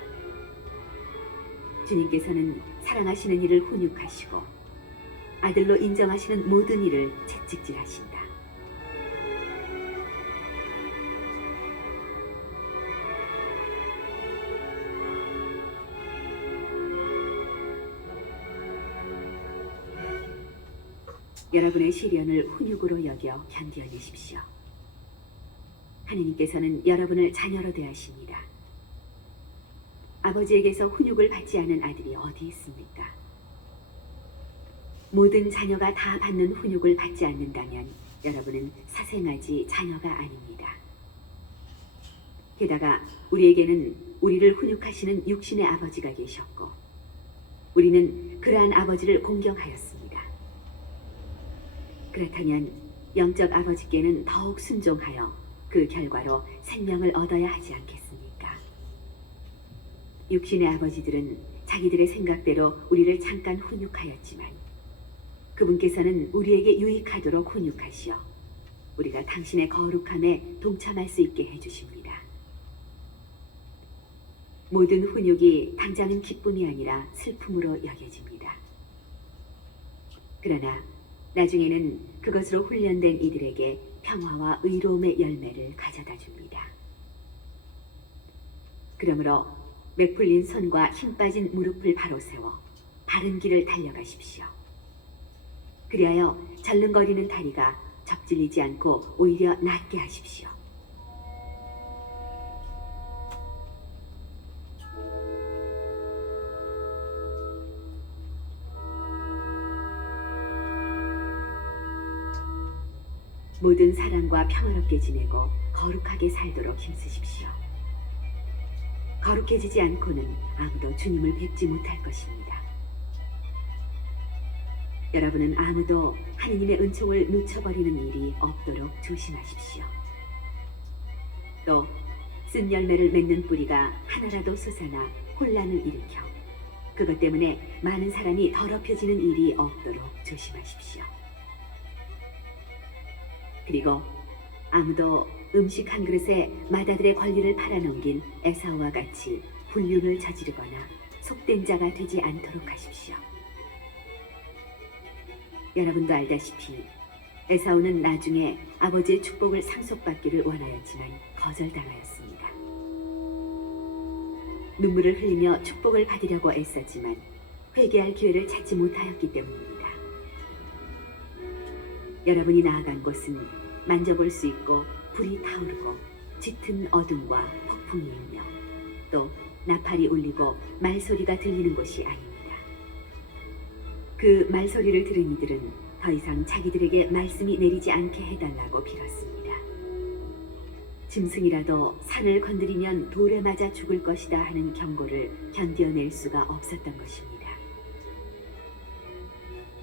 주님께서는 사랑하시는 이를 훈육하시고 아들로 인정하시는 모든 일을 채찍질하신다. 여러분의 시련을 훈육으로 여겨 견뎌내십시오. 하느님께서는 여러분을 자녀로 대하십니다. 아버지에게서 훈육을 받지 않은 아들이 어디 있습니까? 모든 자녀가 다 받는 훈육을 받지 않는다면 여러분은 사생아지 자녀가 아닙니다. 게다가 우리에게는 우리를 훈육하시는 육신의 아버지가 계셨고 우리는 그러한 아버지를 공경하였습니다. 그렇다면 영적 아버지께는 더욱 순종하여 그 결과로 생명을 얻어야 하지 않겠습니까? 육신의 아버지들은 자기들의 생각대로 우리를 잠깐 훈육하였지만 그분께서는 우리에게 유익하도록 훈육하시어 우리가 당신의 거룩함에 동참할 수 있게 해주십니다. 모든 훈육이 당장은 기쁨이 아니라 슬픔으로 여겨집니다. 그러나 나중에는 그것으로 훈련된 이들에게 평화와 의로움의 열매를 가져다 줍니다. 그러므로 맥풀린 손과 힘 빠진 무릎을 바로 세워 바른 길을 달려가십시오. 그리하여 절름거리는 다리가 접질리지 않고 오히려 낫게 하십시오. 모든 사람과 평화롭게 지내고 거룩하게 살도록 힘쓰십시오. 거룩해지지 않고는 아무도 주님을 뵙지 못할 것입니다. 여러분은 아무도 하느님의 은총을 놓쳐버리는 일이 없도록 조심하십시오. 또 쓴 열매를 맺는 뿌리가 하나라도 솟아나 혼란을 일으켜 그것 때문에 많은 사람이 더럽혀지는 일이 없도록 조심하십시오. 그리고 아무도 음식 한 그릇에 맏아들의 권리를 팔아넘긴 에사우와 같이 불륜을 저지르거나 속된 자가 되지 않도록 하십시오. 여러분도 알다시피 에사우는 나중에 아버지의 축복을 상속받기를 원하였지만 거절당하였습니다. 눈물을 흘리며 축복을 받으려고 애썼지만 회개할 기회를 찾지 못하였기 때문입니다. 여러분이 나아간 곳은 만져볼 수 있고 불이 타오르고 짙은 어둠과 폭풍이 있며 또 나팔이 울리고 말소리가 들리는 곳이 아닙니다. 그 말소리를 들은 이들은 더 이상 자기들에게 말씀이 내리지 않게 해달라고 빌었습니다. 짐승이라도 산을 건드리면 돌에 맞아 죽을 것이다 하는 경고를 견뎌낼 수가 없었던 것입니다.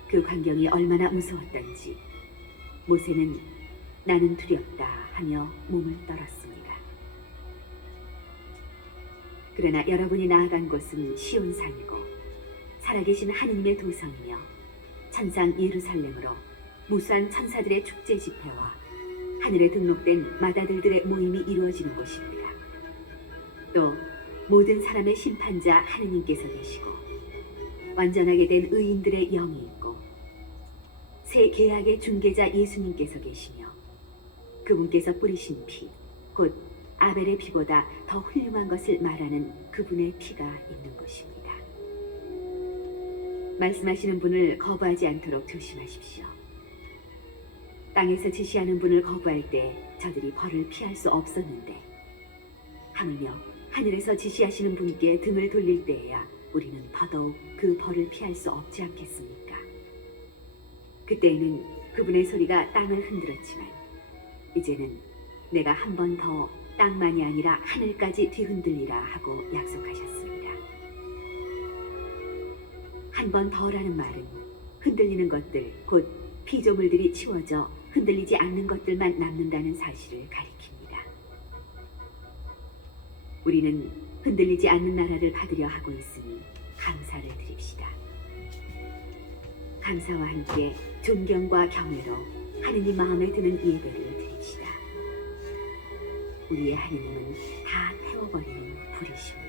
그 광경이 얼마나 무서웠던지 모세는 나는 두렵다 하며 몸을 떨었습니다. 그러나 여러분이 나아간 곳은 시온산이고 살아계신 하느님의 도성이며 천상 예루살렘으로 무수한 천사들의 축제 집회와 하늘에 등록된 맏아들들의 모임이 이루어지는 곳입니다. 또 모든 사람의 심판자 하느님께서 계시고 완전하게 된 의인들의 영이 있고 새 계약의 중개자 예수님께서 계시며 그분께서 뿌리신 피, 곧 아벨의 피보다 더 훌륭한 것을 말하는 그분의 피가 있는 곳입니다. 말씀하시는 분을 거부하지 않도록 조심하십시오. 땅에서 지시하는 분을 거부할 때 저들이 벌을 피할 수 없었는데 하물며 하늘에서 지시하시는 분께 등을 돌릴 때에야 우리는 더더욱 그 벌을 피할 수 없지 않겠습니까? 그때에는 그분의 소리가 땅을 흔들었지만 이제는 내가 한 번 더 땅만이 아니라 하늘까지 뒤흔들리라 하고 약속하셨습니다. 한 번 더라는 말은 흔들리는 것들 곧 피조물들이 치워져 흔들리지 않는 것들만 남는다는 사실을 가리킵니다. 우리는 흔들리지 않는 나라를 받으려 하고 있으니 감사를 드립시다. 감사와 함께 존경과 경외로 하느님 마음에 드는 예배를 드립시다. 우리의 하느님은 다 태워버리는 불이십니다.